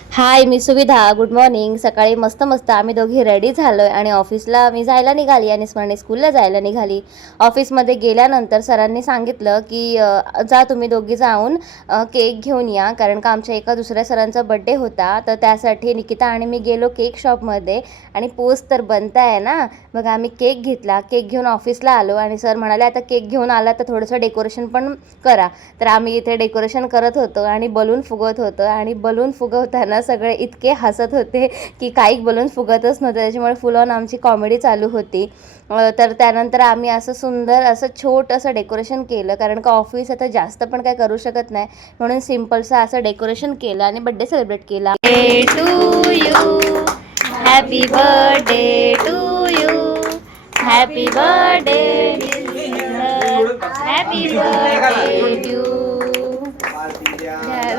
हाय, मी सुविधा. Good morning. सकाळी मस्त मस्त आम्ही दोघी रेडी झालोय आणि ऑफिसला मी जायला निघाली आणि स्मरणी स्कूलला जायला निघाली. ऑफिसमध्ये गेल्यानंतर सरांनी सांगितलं की जा तुम्ही दोघी जाऊन केक घेऊन या, कारण का आमच्या एका दुसऱ्या सरांचा बड्डे होता. तर त्यासाठी निकिता आणि मी गेलो केक शॉपमध्ये आणि पोस्ट तर बनता आहे ना. मग आम्ही केक घेतला, केक घेऊन ऑफिसला आलो आणि सर म्हणाले आता केक घेऊन आला तर थोडंसं डेकोरेशन पण करा. तर आम्ही इथे डेकोरेशन करत होतो आणि बलून फुगवत होतो आणि बलून फुगवताना सगळे इतके हसत होते की काही बलून फुगतच नव्हते, त्याच्यामुळे फुल ऑन आमची कॉमेडी चालू होती. तर त्यानंतर आम्ही असं सुंदर असं छोटंसं डेकोरेशन केलं, कारण का ऑफिस आता जास्त पण काय करू शकत नाही, म्हणून सिम्पलचं असं डेकोरेशन केलं आणि बड्डे सेलिब्रेट केला. To you, happy birthday to you, happy birthday, happy birthday to.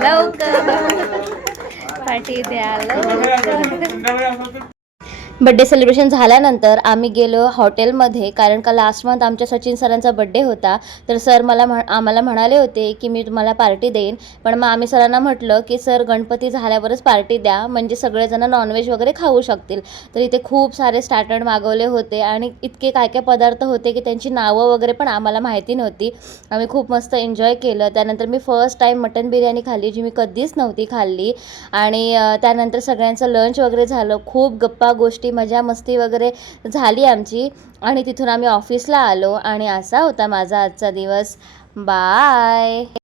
लवकर पार्टी द्या लवकर. बड्डे सेलिब्रेशन झाल्यानंतर आम्ही गेलो हॉटेलमध्ये, कारण का लास्ट मंथ आमच्या सचिन सरांचा बड्डे होता. तर सर आम्हाला म्हणाले होते की मी तुम्हाला पार्टी देईन, पण मग आम्ही सरांना म्हटलं की सर गणपती झाल्यावरच पार्टी द्या, म्हणजे सगळेजण नॉनव्हेज वगैरे खाऊ शकतील. तर इथे खूप सारे स्टार्टर मागवले होते आणि इतके काय काय पदार्थ होते की त्यांची नावं वगैरे पण आम्हाला माहिती नव्हती. आम्ही खूप मस्त एन्जॉय केलं. त्यानंतर मी फर्स्ट टाईम मटन बिर्याणी खाल्ली, जी मी कधीच नव्हती खाल्ली. आणि त्यानंतर सगळ्यांचं लंच वगैरे झालं. खूप गप्पा गोष्टी मजा मस्ती वगैरे झाली आमची आणि तिथून आम्ही ऑफिसला आलो आणि असा होता माझा आजचा दिवस. बाय.